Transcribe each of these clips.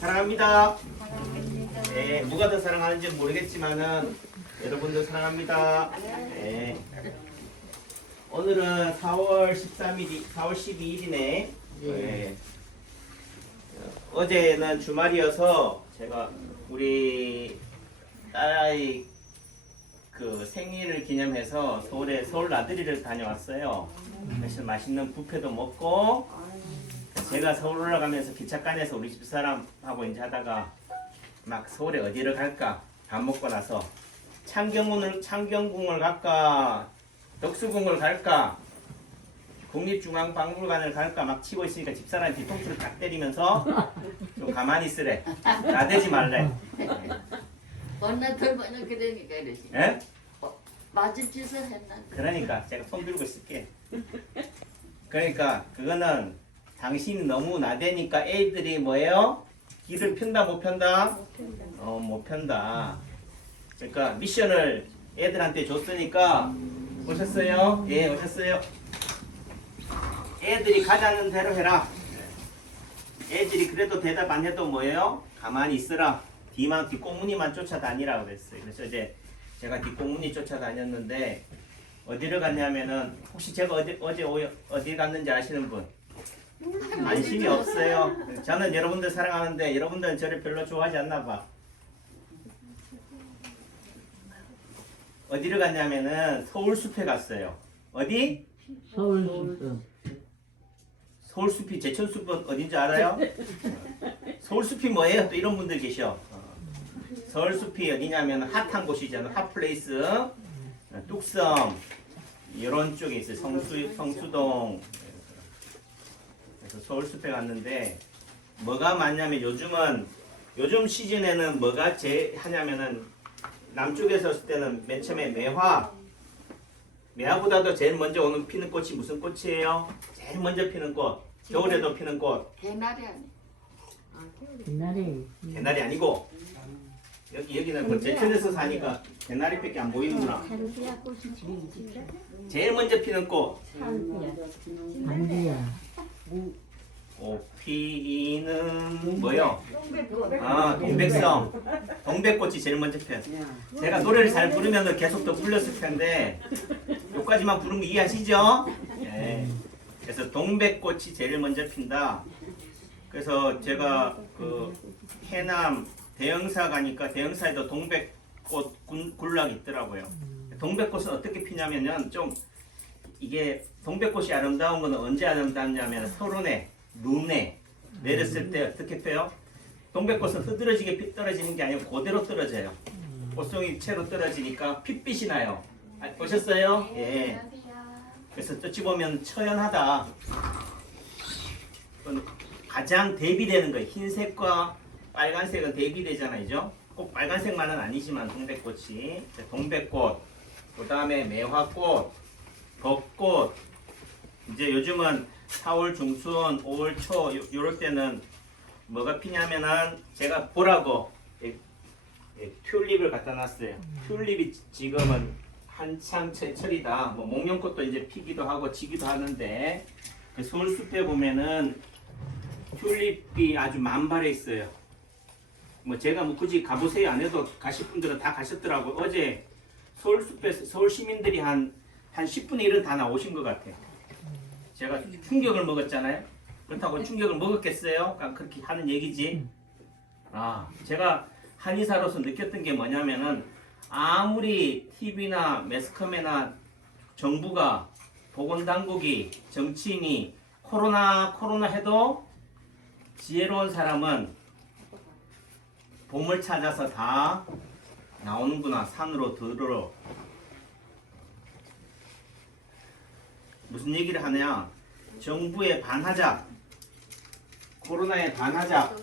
사랑합니다. 네, 누가 더 사랑하는지 모르겠지만은 여러분도 사랑합니다. 네. 오늘은 4월 13일이 4월 12일이네. 네. 어제는 주말이어서 제가 우리 딸아이 그 생일을 기념해서 서울 나들이를 다녀왔어요. 그래서 맛있는 뷔페도 먹고 제가 서울 올라가면서 기차간에서 우리 집사람하고 이제 하다가 막 서울에 어디를 갈까 밥 먹고 나서 창경궁을 갈까 덕수궁을 갈까 국립중앙박물관을 갈까 막 치고 있으니까 집사람이 뒤통수를 딱 때리면서 좀 가만히 있으래. 나대지 말래. 언나 덜보는 그러니까 이러지. 예? 맞은 짓을 했나? 그러니까 제가 손 들고 있을게. 그러니까 그거는 당신이 너무 나대니까 애들이 뭐예요? 길을 편다 못 편다? 못 편다. 그러니까 미션을 애들한테 줬으니까 오셨어요? 예, 오셨어요. 애들이 가자는 대로 해라. 애들이 그래도 대답 안 해도 뭐예요? 가만히 있으라. 뒷꽁무니만 쫓아다니라 그랬어요. 그래서 이제 제가 뒷꽁무니 쫓아다녔는데 어디를 갔냐면은 혹시 제가 어디 갔는지 아시는 분? 관심이 없어요. 저는 여러분들 사랑하는데 여러분들은 저를 별로 좋아하지 않나 봐. 어디를 갔냐면은 서울숲에 갔어요. 어디? 서울. 서울숲이 제천숲은 어딘지 알아요? 서울숲이 뭐예요? 또 이런 분들 계셔. 서울숲이 어디냐면 핫한 곳이잖아. 핫플레이스. 뚝섬 이런 쪽에 있어요. 성수동. 그래서 서울숲에 갔는데 뭐가 많냐면 요즘 시즌에는 뭐가 제일 하냐면은 남쪽에서 왔을 때는 맨 처음에 매화보다도 제일 먼저 피는 꽃이 무슨 꽃이에요? 제일 먼저 피는 꽃. 겨울에도 피는 꽃. 개나리 아니. 옛날에 개나리 아니고 여기는 뭐 제천에서 사니까 개나리밖에 안 보이는구나. 산수야 꽃이지. 제일 먼저 피는 꽃. 반지야. 피는 뭐요? 동백성. 동백꽃이 제일 먼저 펴요. 제가 노래를 잘 부르면 계속 더 불렸을 텐데 여기까지만 부르면 이해하시죠? 네. 그래서 동백꽃이 제일 먼저 핀다. 그래서 제가 그 해남 대형사 가니까 대형사에도 동백꽃 군락이 있더라고요. 동백꽃은 어떻게 피냐면은 좀 이게 동백꽃이 아름다운 건 언제 아름답냐면 서론에 눈에 내렸을 때 어떻게 펴요? 동백꽃은 흐드러지게 떨어지는 게 아니고 그대로 떨어져요. 꽃송이 채로 떨어지니까 핏빛이 나요. 보셨어요? 예. 그래서 어찌 보면 처연하다. 가장 대비되는 거예요. 흰색과 빨간색은 대비되잖아요. 꼭 빨간색만은 아니지만 동백꽃이. 동백꽃, 그 다음에 매화꽃, 벚꽃. 이제 요즘은 4월 중순, 5월 초 요럴 때는 뭐가 피냐면은 제가 보라고 튤립을 갖다 놨어요. 튤립이 지금은 한창 철이다. 뭐 목련꽃도 이제 피기도 하고 지기도 하는데 서울숲에 보면은 튤립이 아주 만발해 있어요. 뭐 제가 뭐 굳이 가보세요 안 해도 가실 분들은 다 가셨더라고요. 어제 서울숲에서 서울 시민들이 한 10분의 1은 다 나오신 것 같아요. 제가 충격을 먹었잖아요. 그렇다고 충격을 먹었겠어요? 그렇게 하는 얘기지. 제가 한의사로서 느꼈던 게 뭐냐면은 아무리 TV나 매스컴이나 정부가 보건당국이 정치인이 코로나 해도 지혜로운 사람은 봄을 찾아서 다 나오는구나. 산으로 들으러. 무슨 얘기를 하냐? 정부에 반하자, 코로나에 반하자,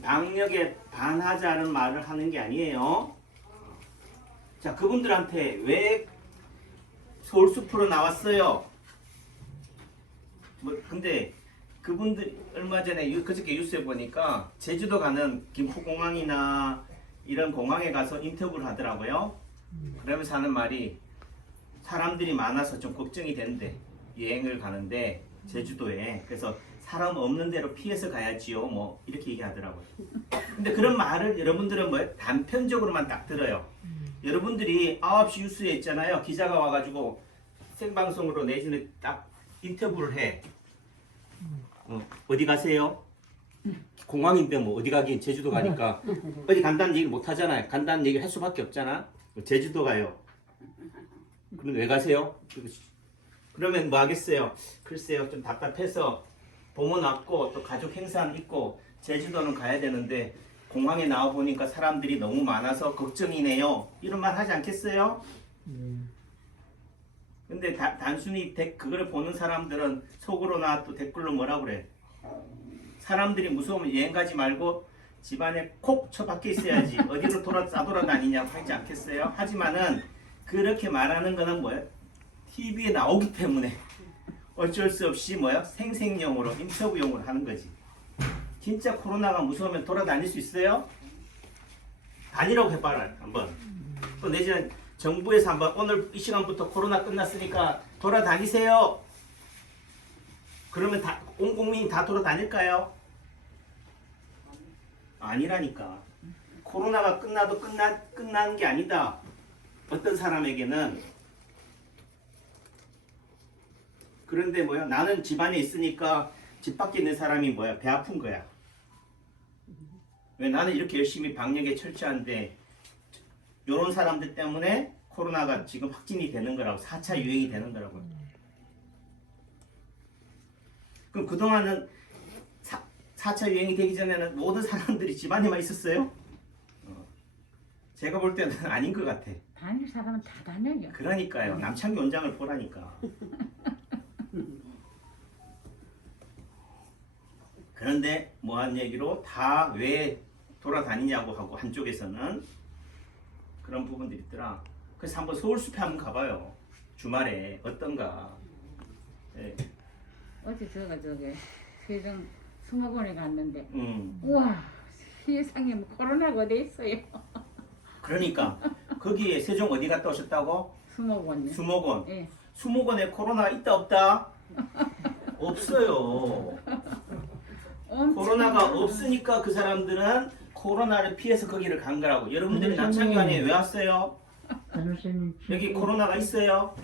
방역에 반하자는 말을 하는 게 아니에요. 자, 그분들한테 왜 서울숲으로 나왔어요? 근데 그분들 얼마 전에 그저께 뉴스에 보니까 제주도 가는 김포공항이나 이런 공항에 가서 인터뷰를 하더라고요. 그러면서 하는 말이 사람들이 많아서 좀 걱정이 된대. 여행을 가는데 제주도에. 그래서 사람 없는 데로 피해서 가야지요. 뭐 이렇게 얘기하더라고요. 근데 그런 말을 여러분들은 뭐 단편적으로만 딱 들어요. 여러분들이 9시 뉴스에 있잖아요. 기자가 와가지고 생방송으로 내지는 딱 인터뷰를 해. 어디 가세요? 공항인데 뭐 어디 가긴 제주도 가니까 어디 간다는 얘기를 못 하잖아요. 간다는 얘기를 할 수밖에 없잖아. 제주도 가요. 그럼 왜 가세요? 그러면 뭐 하겠어요? 글쎄요, 좀 답답해서 봄은 왔고 또 가족 행사는 있고 제주도는 가야 되는데 공항에 나와 보니까 사람들이 너무 많아서 걱정이네요. 이런 말 하지 않겠어요? 근데 단순히 그걸 보는 사람들은 속으로나 또 댓글로 뭐라 그래? 사람들이 무서우면 여행 가지 말고 집안에 콕 처박혀 있어야지 어디로 싸돌아다니냐고 하지 않겠어요? 하지만은 그렇게 말하는 거는 뭐예요? TV에 나오기 때문에 어쩔 수 없이 뭐야? 생생용으로 인터뷰용으로 하는 거지. 진짜 코로나가 무서우면 돌아다닐 수 있어요? 다니라고 해봐라 한번. 또 내지는 정부에서 한번 오늘 이 시간부터 코로나 끝났으니까 돌아다니세요. 그러면 온 국민이 다 돌아다닐까요? 아니라니까. 코로나가 끝나도 끝나는 게 아니다. 어떤 사람에게는. 그런데 뭐야? 나는 집안에 있으니까 집 밖에 있는 사람이 뭐야? 배 아픈 거야. 왜 나는 이렇게 열심히 방역에 철저한데 이런 사람들 때문에 코로나가 지금 확진이 되는 거라고 4차 유행이 되는 거라고. 그럼 그동안은 4차 유행이 되기 전에는 모든 사람들이 집안에만 있었어요? 제가 볼 때는 아닌 것 같아. 다닐 사람은 다 다녀요. 그러니까요. 남창기 원장을 보라니까. 그런데 뭐한 얘기로 다 왜 돌아다니냐고 하고 한쪽에서는 그런 부분들이 있더라. 그래서 한번 서울숲에 한번 가봐요. 주말에 어떤가. 네. 어제 저게 세종 수목원에 갔는데 우와 세상에 뭐 코로나가 어디 있어요. 그러니까 거기에 세종 어디 갔다 오셨다고? 수목원. 수목원. 예. 수목원에 코로나 있다 없다? 없어요. 코로나가 없으니까 그 사람들은 코로나를 피해서 거기를 간 거라고. 여러분들이 남창관에 왜 왔어요? 여기 코로나가 있어요?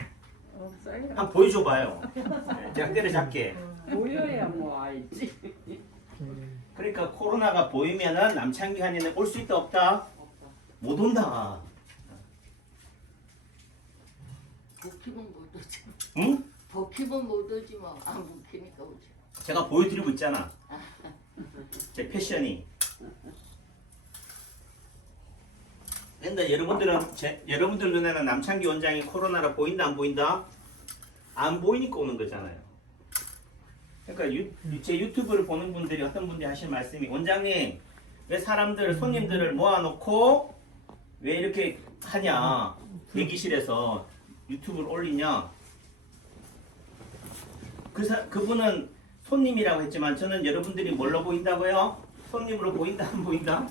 없어요. 한번 보여줘봐요. 제가 때려잡게. 보여야 뭐 알지. 그러니까 코로나가 보이면은 남창관에는 올 수 있다 없다? 못 온다. 먹히면 못 오지. 응? 먹히면 못 오지 뭐. 안 먹히니까 오지. 제가 보여드리고 있잖아. 제 패션이. 근데 여러분들 눈에는 남창기 원장이 코로나라 보인다 안 보인다? 안 보이니까 오는 거잖아요. 그러니까 제 유튜브를 보는 분들이 어떤 분들이 하신 말씀이 원장님 왜 손님들을 모아놓고 왜 이렇게 하냐 대기실에서 유튜브를 올리냐. 그분은 손님이라고 했지만 저는 여러분들이 뭘로 보인다고요? 손님으로 보인다 안 보인다?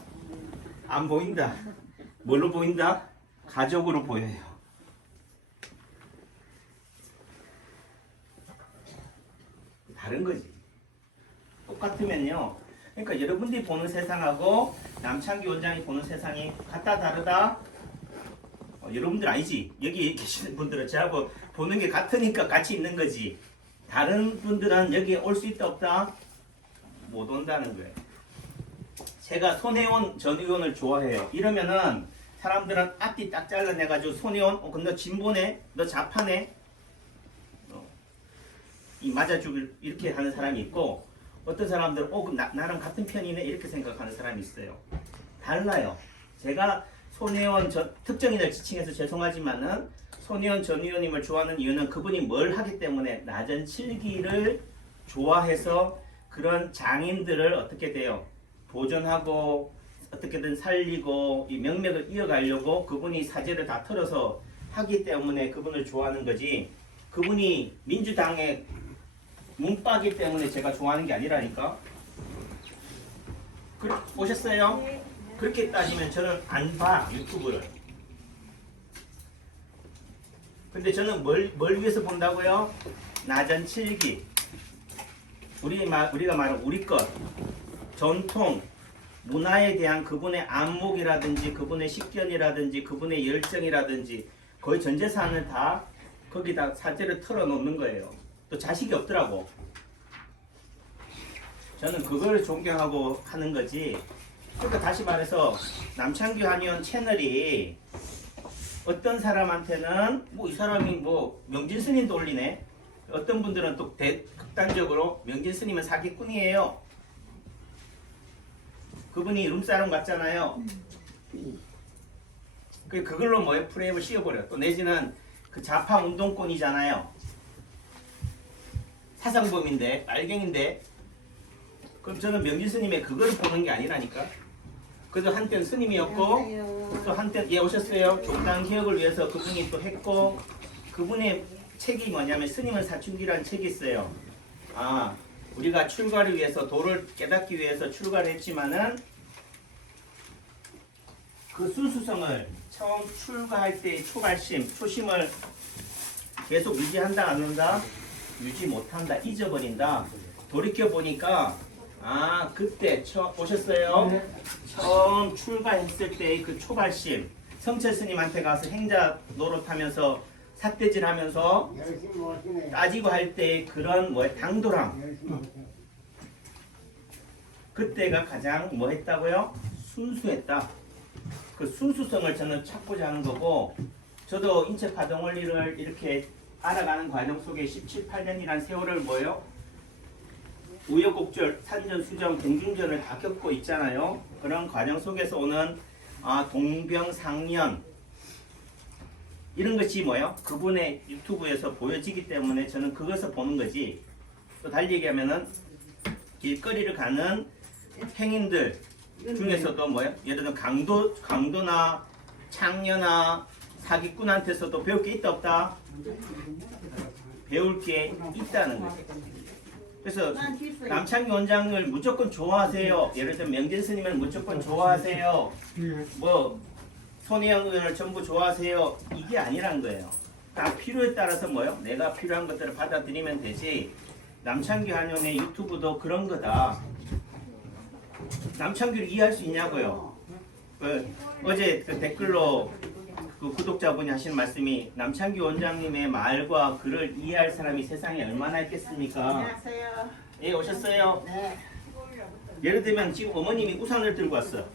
안 보인다. 뭘로 보인다? 가족으로 보여요. 다른 거지. 똑같으면요. 그러니까 여러분들이 보는 세상하고 남창기 원장이 보는 세상이 같다 다르다? 여러분들 아니지. 여기 계시는 분들은 저하고 보는 게 같으니까 같이 있는 거지. 다른 분들은 여기에 올 수 있다 없다? 못 온다는 거예요. 제가 손혜원 전 의원을 좋아해요. 이러면은 사람들은 앞뒤 딱 잘라내가지고 손혜원, 너 진보네, 너 좌파네, 이 맞아주길 이렇게 하는 사람이 있고 어떤 사람들은 나랑 같은 편이네 이렇게 생각하는 사람이 있어요. 달라요. 제가 손혜원 특정인을 지칭해서 죄송하지만은 손혜원 전 의원님을 좋아하는 이유는 그분이 뭘 하기 때문에 낮은 칠기를 좋아해서 그런 장인들을 어떻게 돼요? 보존하고 어떻게든 살리고 이 명맥을 이어가려고 그분이 사제를 다 털어서 하기 때문에 그분을 좋아하는 거지. 그분이 민주당의 문빠기 때문에 제가 좋아하는 게 아니라니까. 보셨어요? 그렇게 따지면 저는 안 봐 유튜브를. 근데 저는 뭘 위해서 본다고요? 낮은 칠기. 우리가 말하는 우리 것, 전통, 문화에 대한 그분의 안목이라든지 그분의 식견이라든지 그분의 열정이라든지 거의 전 재산을 다 거기다 사제를 털어놓는 거예요. 또 자식이 없더라고. 저는 그걸 존경하고 하는 거지. 그러니까 다시 말해서 남창규 한의원 채널이 어떤 사람한테는 뭐 이 사람이 뭐 명진 스님도 올리네. 어떤 분들은 또 극단적으로 명진 스님은 사기꾼이에요. 그분이 룸사롱 같잖아요. 그걸로 뭐에 프레임을 씌워버려. 또 내지는 그 좌파 운동권이잖아요. 사상범인데 빨갱인데. 그럼 저는 명진 스님의 그거를 보는 게 아니라니까. 그래도 한때는 스님이었고 또 한때 예 오셨어요. 종단 개혁을 위해서 그분이 또 했고 그분의 책이 뭐냐면 스님은 사춘기라는 책이 있어요. 아 우리가 출가를 위해서 도를 깨닫기 위해서 출가를 했지만은 그 순수성을 처음 출가할 때의 초발심, 초심을 계속 유지한다 안 한다? 유지 못한다, 잊어버린다. 돌이켜 보니까 아 그때 오셨어요? 처음 출가했을 때의 그 초발심, 성철 스님한테 가서 행자 노릇하면서 삿대질하면서 따지고 할 때 그런 당돌함. 그때가 가장 뭐 했다고요? 순수했다. 그 순수성을 저는 찾고자 하는 거고, 저도 인체 파동 원리를 이렇게 알아가는 과정 속에 17, 8년이란 세월을 뭐요? 우여곡절, 산전수전, 공중전을 다 겪고 있잖아요. 그런 과정 속에서 오는 동병상련 이런 것이 뭐요? 그분의 유튜브에서 보여지기 때문에 저는 그것을 보는 거지. 또 달리 얘기하면은 길거리를 가는 행인들 중에서도 뭐요? 예를 들면 강도나 창녀나 사기꾼한테서도 배울 게 있다 없다? 배울 게 있다는 거죠. 그래서 남창희 원장을 무조건 좋아하세요. 예를 들면 명진 스님을 무조건 좋아하세요. 뭐 손혜영 의원을 전부 좋아하세요. 이게 아니란 거예요. 딱 필요에 따라서 뭐요? 내가 필요한 것들을 받아들이면 되지. 남창규 한의원의 유튜브도 그런 거다. 남창규를 이해할 수 있냐고요. 어제 그 댓글로 그 구독자분이 하신 말씀이 남창규 원장님의 말과 글을 이해할 사람이 세상에 얼마나 있겠습니까? 안녕하세요. 예, 오셨어요? 네. 예를 들면 지금 어머님이 우산을 들고 왔어.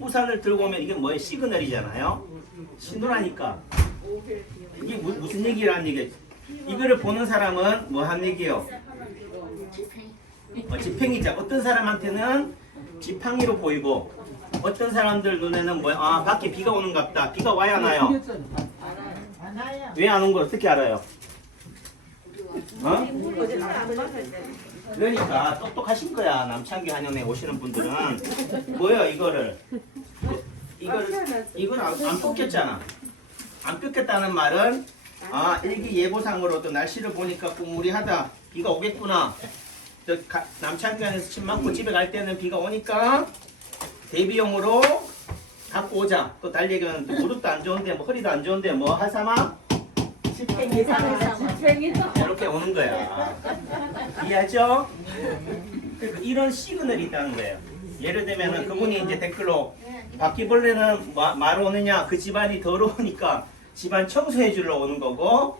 우산을 들고 오면 이게 뭐예요? 시그널이잖아요. 신호라니까. 이게 무슨 얘기라는 얘기예요? 이거를 보는 사람은 뭐 하는 얘기예요? 지팽이자. 어떤 사람한테는 지팡이로 보이고 어떤 사람들 눈에는 뭐야? 밖에 비가 오는갑다. 비가 와야 하나요? 왜 안 온 걸 어떻게 알아요? 그러니까 똑똑하신 거야. 남창규 한의원에 오시는 분들은 뭐야 이거를 이걸 안 뽑겠잖아. 안 뽑겠다는 말은 일기예보상으로도 날씨를 보니까 꾸무리하다. 비가 오겠구나. 남창규 한의원에서 침 맞고 집에 갈 때는 비가 오니까 대비용으로 갖고 오자. 또 달리 얘기하면 무릎도 안 좋은데 뭐 허리도 안 좋은데 뭐 하사마? 이렇게 오는 거야. 이해하죠? 그러니까 이런 시그널이 있다는 거예요. 예를 들면 그분이 이제 댓글로 바퀴벌레는 마로 오느냐? 그 집안이 더러우니까 집안 청소해 주러 오는 거고,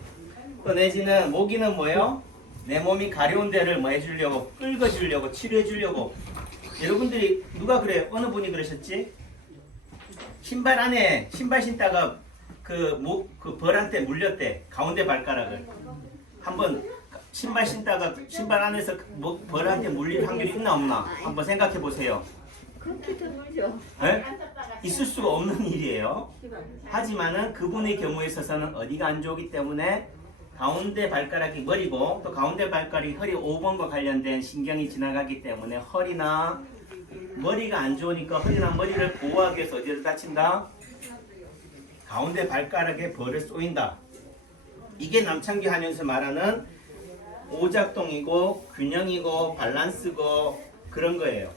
또 내지는 모기는 뭐예요? 내 몸이 가려운 데를 뭐 해주려고, 긁어주려고, 치료해 주려고. 여러분들이 누가 그래요? 어느 분이 그러셨지? 신발 안에 신발 신다가 그 벌한테 물렸대. 가운데 발가락을. 한번 신발 신다가 신발 안에서 벌한테 물릴 확률이 있나 없나? 한번 생각해 보세요. 그렇게 드물죠. 네? 있을 수가 없는 일이에요. 하지만은 그분의 경우에 있어서는 어디가 안 좋기 때문에 가운데 발가락이 머리고 또 가운데 발가락이 허리 5번과 관련된 신경이 지나가기 때문에 허리나 머리가 안 좋으니까 허리나 머리를 보호하기 위해서 어디를 다친다? 가운데 발가락에 벌을 쏘인다. 이게 남창규 한의원에서 말하는 오작동이고 균형이고 밸런스고 그런 거예요.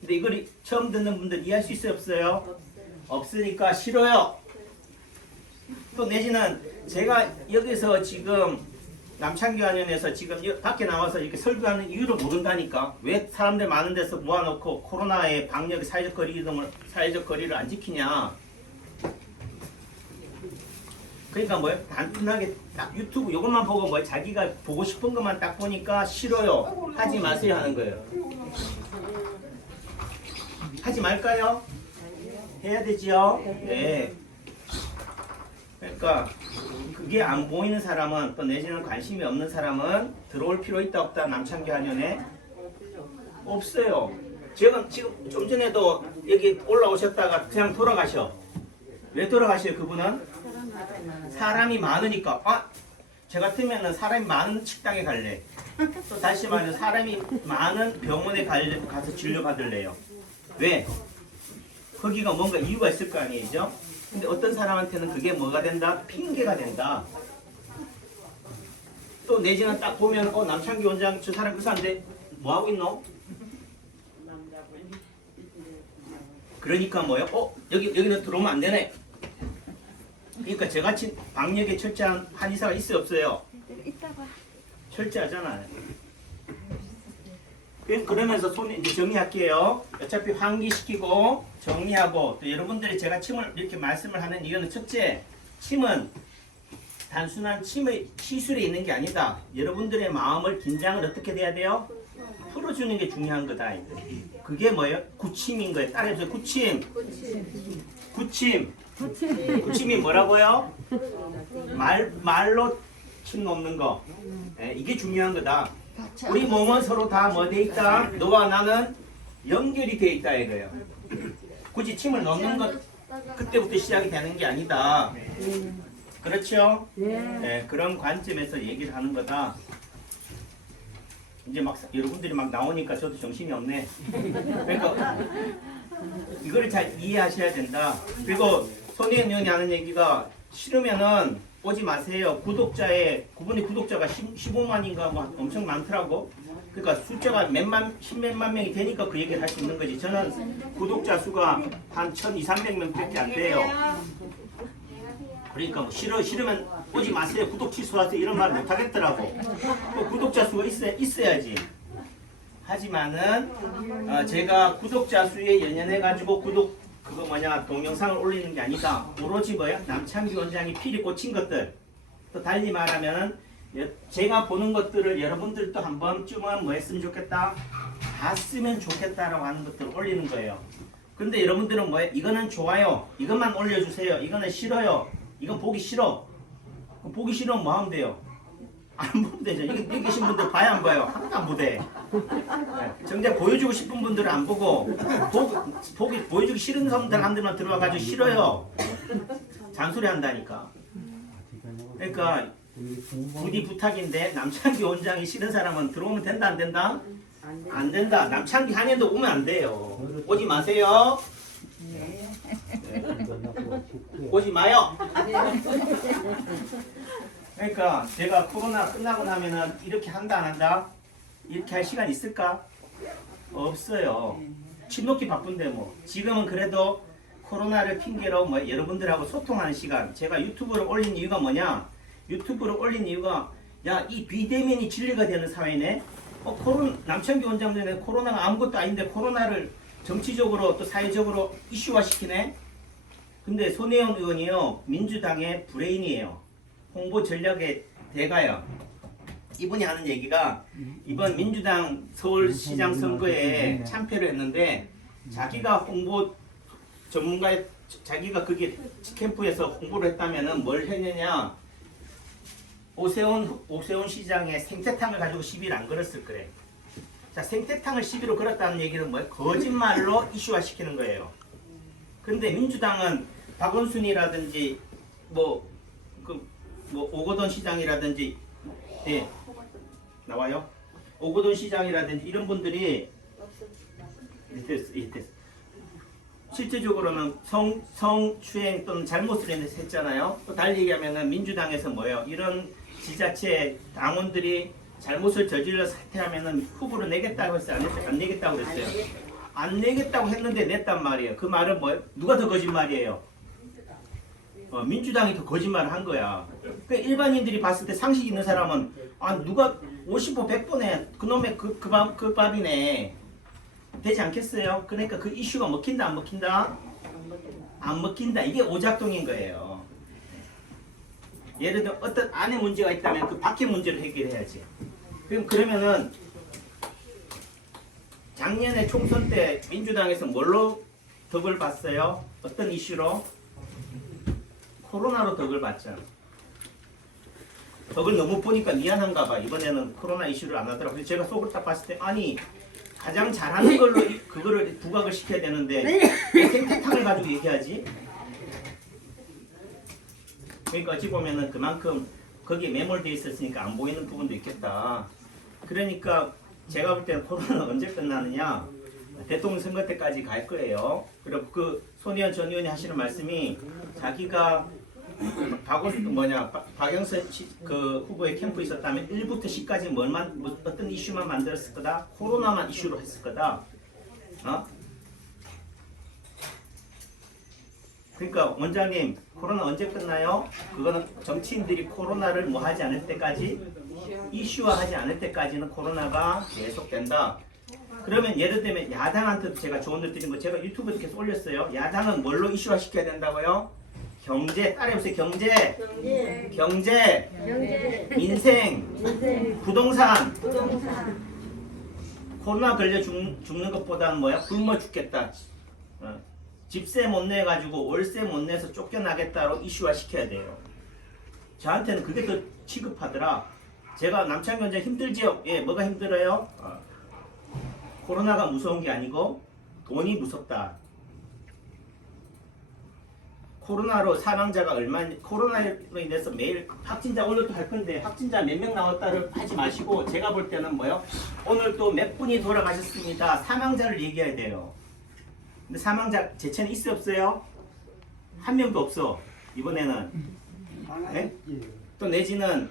근데 이걸 처음 듣는 분들 이해할 수 있어요? 없어요? 없으니까 싫어요. 또 내지는 제가 여기서 지금 남창규 한의원에서 지금 밖에 나와서 이렇게 설교하는 이유를 모른다니까. 왜 사람들 많은 데서 모아놓고 코로나의 방역의 사회적 거리를 안 지키냐. 그러니까 뭐예요? 단순하게 딱 유튜브 이것만 보고 뭐 자기가 보고 싶은 것만 딱 보니까 싫어요. 하지 마세요 하는 거예요. 하지 말까요? 해야 되지요? 네. 그러니까 그게 안 보이는 사람은 또 내지는 관심이 없는 사람은 들어올 필요 있다 없다 남창규 한의원에 없어요. 지금 좀 전에도 여기 올라오셨다가 그냥 돌아가셔. 왜 돌아가셔요 그분은? 사람이 많으니까. 아, 저 같으면은 사람이 많은 식당에 갈래. 또 다시 말해서 사람이 많은 병원에 가서 진료 받을래요. 왜? 거기가 뭔가 이유가 있을 거 아니에요? 근데 어떤 사람한테는 그게 뭐가 된다? 핑계가 된다. 또 내지는 딱 보면 남창기 원장 저 사람 의사인데 뭐 하고 있노? 그러니까 뭐요? 여기는 들어오면 안 되네. 그러니까 저같이 방역에 철저한 한의사가 있어요 없어요? 이따가 철저하잖아요. 그러면서 손에 이제 정리할게요. 어차피 환기시키고 정리하고 또 여러분들이 제가 침을 이렇게 말씀을 하는 이유는 첫째, 침은 단순한 침의 시술에 있는 게 아니다. 여러분들의 마음을 긴장을 어떻게 돼야 돼요? 풀어주는 게 중요한 거다. 그게 뭐예요? 구침인 거예요. 따라해보세요. 구침이 뭐라고요? 말로 침 놓는 거. 이게 중요한 거다. 우리 몸은 서로 다 뭐 돼 있다? 너와 나는 연결이 돼 있다 이거예요. 굳이 침을 넣는 것 그때부터 시작이 되는 게 아니다. 그렇죠? 네, 그런 관점에서 얘기를 하는 거다. 이제 막 여러분들이 막 나오니까 저도 정신이 없네. 그러니까 이거를 잘 이해하셔야 된다. 그리고 손혜연 의원이 하는 얘기가 싫으면은 오지 마세요. 그분의 구독자가 15만인가 뭐 엄청 많더라고. 그러니까 숫자가 십몇만 명이 되니까 그 얘기를 할 수 있는 거지. 저는 구독자 수가 한 1,200~300명밖에 안 돼요. 그러니까 뭐 싫으면 오지 마세요. 구독 취소하세요. 이런 말 못 하겠더라고. 또 구독자 수가 있어야지. 하지만은 제가 구독자 수에 연연해 가지고 동영상을 올리는 게 아니다. 오로지 뭐야? 남창규 원장이 필히 꽂힌 것들. 또 달리 말하면 제가 보는 것들을 여러분들도 한 번쯤은 뭐 했으면 좋겠다? 봤으면 좋겠다라고 하는 것들을 올리는 거예요. 근데 여러분들은 뭐예요? 이거는 좋아요. 이것만 올려주세요. 이거는 싫어요. 이건 보기 싫어. 보기 싫으면 뭐 하면 돼요? 안 보면 되죠. 여기 계신 분들 봐야 안 봐요? 하나도 안 보대. 정작 보여주고 싶은 분들은 안 보고 보여주기 싫은 사람들만 들어와가지고 싫어요. 잔소리 한다니까. 그러니까 부디 부탁인데 남창기 원장이 싫은 사람은 들어오면 된다 안 된다? 안 된다. 남창기 한의원도 오면 안 돼요. 오지 마세요. 네. 오지 마요. 그러니까 제가 코로나 끝나고 나면은 이렇게 한다 안 한다? 이렇게 할 시간 있을까? 없어요. 침 놓기 바쁜데 뭐. 지금은 그래도 코로나를 핑계로 뭐 여러분들하고 소통하는 시간. 제가 유튜브를 올린 이유가 뭐냐? 유튜브를 올린 이유가 야, 이 비대면이 진리가 되는 사회네. 남창규 원장 전에 코로나가 아무것도 아닌데 코로나를 정치적으로 또 사회적으로 이슈화 시키네. 근데 손혜원 의원이요, 민주당의 브레인이에요. 홍보 전략의 대가요. 이분이 하는 얘기가 이번 민주당 서울시장 선거에 참패를 했는데 자기가 홍보 전문가의 자기가 그게 캠프에서 홍보를 했다면은 뭘 했느냐? 오세훈 시장의 생태탕을 가지고 시비를 안 걸었을 거래. 자, 생태탕을 시비로 걸었다는 얘기는 뭐예요? 거짓말로 이슈화 시키는 거예요. 근데 민주당은 박원순이라든지 오거돈 시장이라든지 나와요? 오거돈 시장이라든지 이런 분들이 실제적으로는 성추행 또는 잘못을 했잖아요. 또 달리 얘기하면은 민주당에서 뭐예요? 이런 지자체 당원들이 잘못을 저질러 사퇴하면은 후보를 내겠다고 했어요? 안 내겠다고 그랬어요? 안 내겠다고 했는데 냈단 말이에요. 그 말은 뭐예요? 누가 더 거짓말이에요? 민주당이 더 거짓말을 한 거야. 그 일반인들이 봤을 때 상식 있는 사람은 아 누가 50보 100번에 그놈의 그 밥이네 되지 않겠어요? 그러니까 그 이슈가 먹힌다 안 먹힌다? 안 먹힌다. 이게 오작동인 거예요. 예를 들어 어떤 안에 문제가 있다면 그 밖의 문제를 해결해야지. 그러면은 작년에 총선 때 민주당에서 뭘로 덕을 봤어요? 어떤 이슈로? 코로나로 덕을 봤잖아. 덕을 너무 보니까 미안한가 봐. 이번에는 코로나 이슈를 안 하더라고요. 그래서 제가 속을 딱 봤을 때 아니 가장 잘하는 걸로 그거를 부각을 시켜야 되는데 왜 탱탱탕을 가지고 얘기하지? 그러니까 어찌 보면은 그만큼 거기에 매몰돼 있었으니까 안 보이는 부분도 있겠다. 그러니까 제가 볼 때는 코로나는 언제 끝나느냐? 대통령 선거 때까지 갈 거예요. 그리고 그 손희연 전 의원이 하시는 말씀이 자기가 박영선 그 후보의 캠프에 있었다면 1부터 10까지 어떤 이슈만 만들었을 거다. 코로나만 이슈로 했을 거다. 그러니까 원장님 코로나 언제 끝나요? 그거는 정치인들이 코로나를 뭐 하지 않을 때까지 이슈화하지 않을 때까지는 코로나가 계속된다. 그러면 예를 들면 야당한테도 제가 조언을 드린 거 제가 유튜브에 계속 올렸어요. 야당은 뭘로 이슈화 시켜야 된다고요? 경제, 따라해보세요. 경제, 민생, 부동산. 코로나 걸려 죽는 것보다는 뭐야? 굶어 죽겠다. 집세 못 내가지고 월세 못 내서 쫓겨나겠다로 이슈화 시켜야 돼요. 저한테는 그게 더 취급하더라. 제가 남창희 원장 힘들지요? 예, 뭐가 힘들어요? 코로나가 무서운 게 아니고 돈이 무섭다. 코로나로 사망자가 코로나로 인해서 매일 확진자 오늘도 할 건데 확진자 몇 명 나왔다를 하지 마시고 제가 볼 때는 뭐요? 오늘 또 몇 분이 돌아가셨습니다. 사망자를 얘기해야 돼요. 근데 사망자 제천에 있어요 없어요? 한 명도 없어. 이번에는. 네? 또 내지는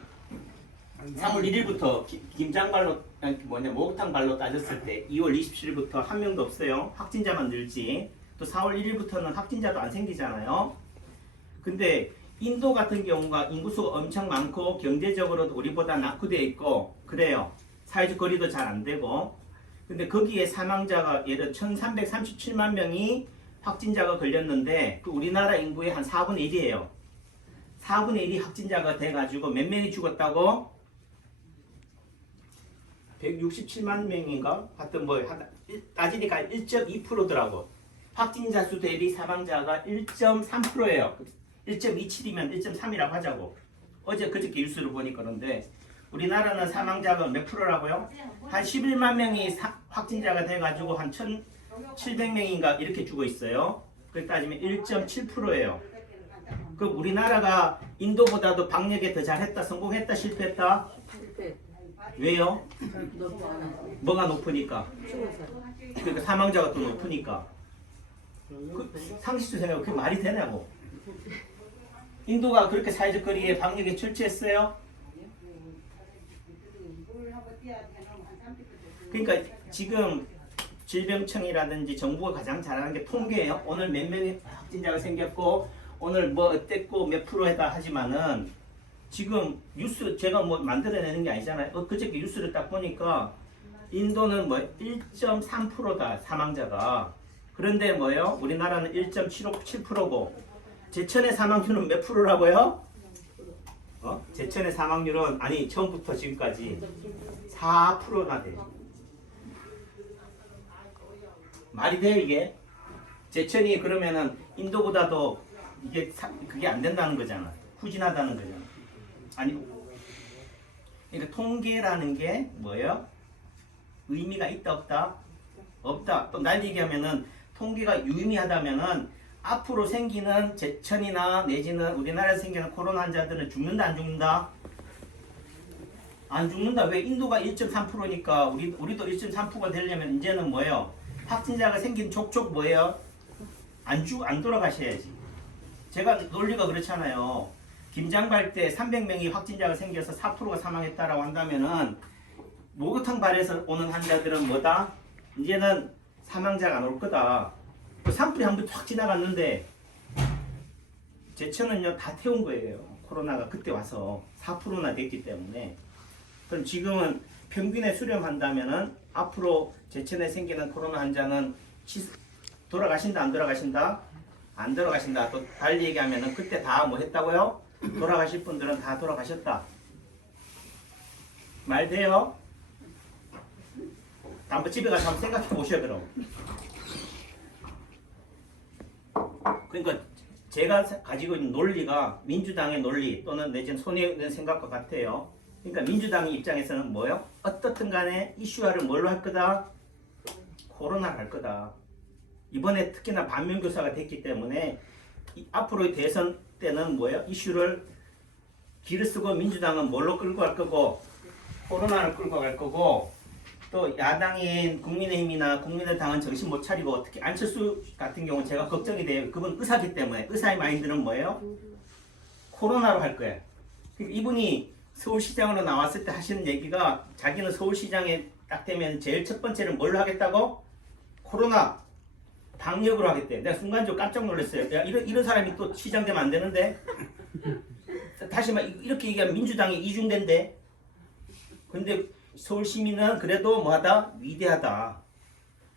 3월 1일부터 김장발로 목욕탕 발로 따졌을 때 2월 27일부터 한 명도 없어요. 확진자만 늘지. 또 4월 1일부터는 확진자도 안 생기잖아요. 근데 인도 같은 경우가 인구수가 엄청 많고 경제적으로도 우리보다 낙후되어 있고 그래요. 사회적 거리도 잘 안 되고. 근데 거기에 사망자가 예를 들어 1337만 명이 확진자가 걸렸는데 그 우리나라 인구의 한 4분의 1이에요. 4분의 1이 확진자가 돼가지고 몇 명이 죽었다고? 167만 명인가? 하여튼 따지니까 1.2%더라고. 확진자 수 대비 사망자가 1.3%예요. 1.27이면 1.3이라고 하자고. 어제 그저께 뉴스를 보니까 그런데 우리나라는 사망자가 몇 프로라고요? 한 11만 명이 확진자가 돼가지고 한 1,700명인가 이렇게 죽어 있어요. 그렇게 따지면 1.7%예요. 그럼 우리나라가 인도보다도 방역에 더 잘했다, 성공했다, 실패했다? 왜요? 뭐가 높으니까? 그러니까 사망자가 더 높으니까. 상식적으로 생각하면 그게 말이 되냐고. 인도가 그렇게 사회적 거리에 방역에 철저했어요? 그러니까 지금 질병청이라든지 정부가 가장 잘하는 게 통계예요. 오늘 몇 명의 확진자가 생겼고 오늘 뭐 어땠고 몇 프로에다 하지만은 지금 뉴스 제가 뭐 만들어내는 게 아니잖아요. 그저께 뉴스를 딱 보니까 인도는 뭐 1.3%다 사망자가. 그런데 뭐예요? 우리나라는 1.7%고 제천의 사망률은 몇 프로라고요? 제천의 사망률은 아니 처음부터 지금까지 4%가 돼요. 말이 돼요 이게? 제천이 그러면은 인도보다도 그게 안 된다는 거잖아. 후진하다는 거잖아. 아니 그러니까 통계라는 게 뭐예요? 의미가 있다 없다? 없다. 또 날 얘기하면은 통계가 유의미하다면은 앞으로 생기는 제천이나 내지는 우리나라에서 생기는 코로나 환자들은 죽는다 안 죽는다? 안 죽는다. 왜? 인도가 1.3%니까 우리도 1.3%가 되려면 이제는 뭐예요? 확진자가 생긴 족족 뭐예요? 안 돌아가셔야지. 제가 논리가 그렇잖아요. 김장발 때 300명이 확진자가 생겨서 4%가 사망했다라고 한다면은 목욕탕 발에서 오는 환자들은 뭐다? 이제는 사망자가 안 올 거다. 산불이 한 번 탁 지나갔는데 제천은요 다 태운 거예요. 코로나가 그때 와서 4%나 됐기 때문에. 그럼 지금은 평균에 수렴한다면은 앞으로 제천에 생기는 코로나 환자는 돌아가신다 안 돌아가신다? 안 돌아가신다. 또 달리 얘기하면은 그때 다 뭐 했다고요? 돌아가실 분들은 다 돌아가셨다. 말 돼요? 한번 집에 가서 한번 생각해 보셔요 그럼. 그러니까 제가 가지고 있는 논리가 민주당의 논리 또는 내지는 손해의 생각과 같아요. 그러니까 민주당 입장에서는 뭐요? 어떻든 간에 이슈화를 뭘로 할 거다? 코로나를 할 거다. 이번에 특히나 반면교사가 됐기 때문에 앞으로의 대선 때는 뭐예요? 이슈를 길을 쓰고 민주당은 뭘로 끌고 갈 거고 코로나를 끌고 갈 거고 또 야당인 국민의힘이나 국민의당은 정신 못 차리고 특히 안철수 같은 경우는 제가 걱정이 돼요. 그분 의사기 때문에 의사의 마인드는 뭐예요? 코로나로 할 거예요. 이분이 서울시장으로 나왔을 때 하시는 얘기가 자기는 서울시장에 딱 되면 제일 첫 번째는 뭘로 하겠다고? 코로나 방역으로 하겠대. 내가 순간적으로 깜짝 놀랐어요. 야, 이런 사람이 또 시장 되면 안 되는데? 다시 말 이렇게 얘기하면 민주당이 이중된대. 근데 서울 시민은 그래도 뭐하다? 위대하다.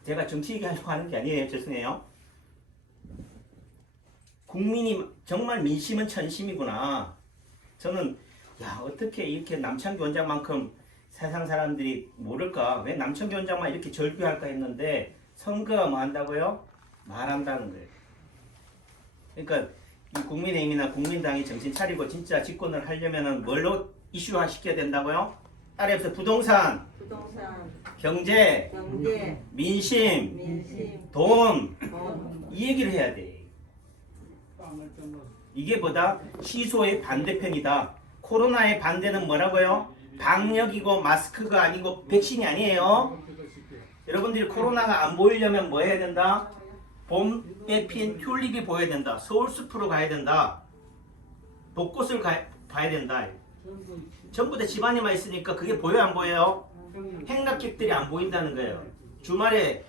제가 정치 얘기하려고 하는 게 아니에요. 죄송해요. 국민이 정말 민심은 천심이구나. 저는 야 어떻게 이렇게 남창기 원장만큼 세상 사람들이 모를까? 왜 남창기 원장만 이렇게 절규할까 했는데 선거가 뭐 한다고요? 말한다는 거예요. 그러니까 이 국민의힘이나 국민당이 정신 차리고 진짜 집권을 하려면은 뭘로 이슈화 시켜야 된다고요? 따라해서 부동산, 경제, 민심, 돈, 이 얘기를 해야 돼. 이게 보다 시소의 반대편이다. 코로나의 반대는 뭐라고요? 방역이고 마스크가 아니고 백신이 아니에요. 여러분들이 코로나가 안 보이려면 뭐 해야 된다? 봄에 핀 튤립이 보여야 된다. 서울숲으로 가야 된다. 벚꽃을 봐야 된다. 전부 다 집안에만 있으니까 그게 보여요 안 보여요? 행락객들이 안 보인다는 거예요. 주말에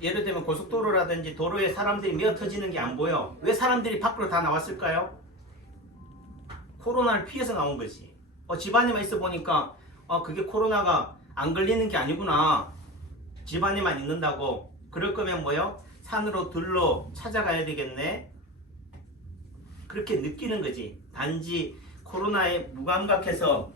예를 들면 고속도로라든지 도로에 사람들이 메어 터지는 게 안 보여. 왜 사람들이 밖으로 다 나왔을까요? 코로나를 피해서 나온 거지. 집안에만 있어 보니까 그게 코로나가 안 걸리는 게 아니구나. 집안에만 있는다고. 그럴 거면 뭐요? 산으로 들로 찾아가야 되겠네. 그렇게 느끼는 거지. 단지 코로나에 무감각해서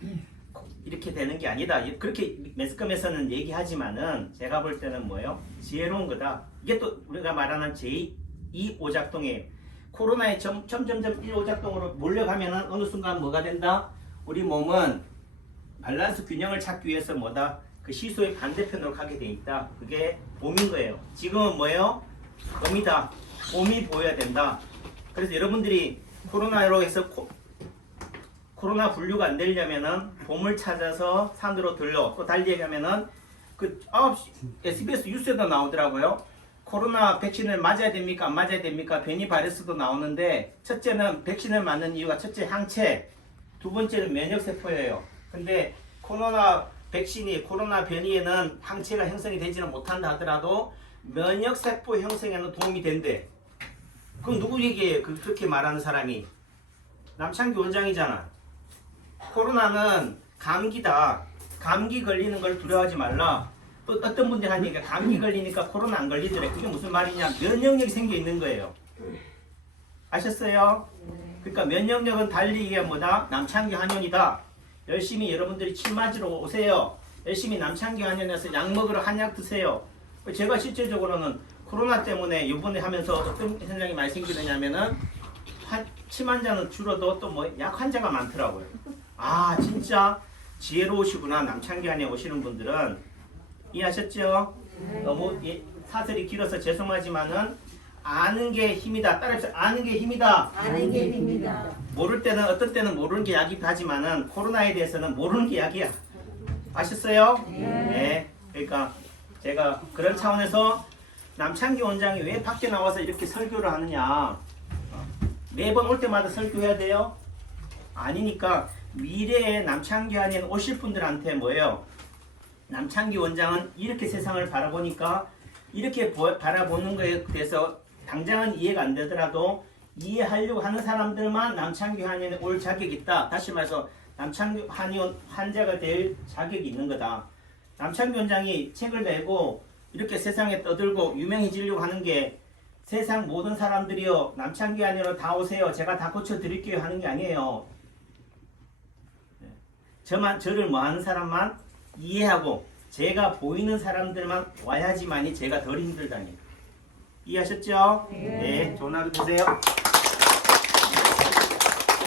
이렇게 되는 게 아니다. 그렇게 매스컴에서는 얘기하지만은 제가 볼 때는 뭐예요? 지혜로운 거다. 이게 또 우리가 말하는 제2 오작동이에요. 코로나에 점점점 1 오작동으로 몰려가면은 어느 순간 뭐가 된다? 우리 몸은 밸런스 균형을 찾기 위해서 뭐다? 그 시소의 반대편으로 가게 돼 있다. 그게 봄인 거예요. 지금은 뭐예요? 봄이다. 봄이 보여야 된다. 그래서 여러분들이 코로나로 해서 코로나 분류가 안 되려면은 봄을 찾아서 산으로 들러 또 달리 얘기하면은 그 SBS 뉴스에도 나오더라고요. 코로나 백신을 맞아야 됩니까? 안 맞아야 됩니까? 변이 바이러스도 나오는데 첫째는 백신을 맞는 이유가 첫째 항체, 두 번째는 면역세포예요. 근데 코로나 백신이 코로나 변이에는 항체가 형성이 되지는 못한다 하더라도 면역세포 형성에는 도움이 된대. 그럼 누구 얘기예요? 그렇게 말하는 사람이? 남창기 원장이잖아. 코로나는 감기다. 감기 걸리는 걸 두려워하지 말라. 또 어떤 분들이 하는 얘기가 감기 걸리니까 코로나 안 걸리더래. 그게 무슨 말이냐? 면역력이 생겨 있는 거예요. 아셨어요? 그러니까 면역력은 달리 얘기하면 뭐다? 남창기 한의원이다. 열심히 여러분들이 침 맞으러 오세요. 열심히 남창기 한의원에서 약 먹으러 한약 드세요. 제가 실제적으로는 코로나 때문에 이번에 하면서 어떤 현상이 많이 생기느냐면은 침 환자는 줄어도 또 뭐 약 환자가 많더라고요. 아 진짜 지혜로우시구나. 남창기 한의원 오시는 분들은 이해하셨죠? 너무 사설이 길어서 죄송하지만은 아는 게 힘이다. 따라해서 아는 게 힘이다. 아는 게 힘이다. 모를 때는 어떤 때는 모르는 게 약이기도 하지만은 코로나에 대해서는 모르는 게 약이야. 아셨어요? 네. 그러니까 제가 그런 차원에서 남창기 원장이 왜 밖에 나와서 이렇게 설교를 하느냐. 매번 올 때마다 설교해야 돼요? 아니니까 미래에 남창기 한의원 오실 분들한테 뭐예요? 남창기 원장은 이렇게 세상을 바라보니까 이렇게 바라보는 거에 대해서 당장은 이해가 안 되더라도 이해하려고 하는 사람들만 남창규 한의원에 올 자격이 있다. 다시 말해서 남창규 한의원 환자가 될 자격이 있는 거다. 남창규 원장이 책을 내고 이렇게 세상에 떠들고 유명해지려고 하는 게 세상 모든 사람들이요 남창규 한의원으로 다 오세요. 제가 다 고쳐드릴게요 하는 게 아니에요. 저를 뭐 하는 사람만 이해하고 제가 보이는 사람들만 와야지만이 제가 덜 힘들다니. 이해하셨죠? 네. 좋은 하루 되세요.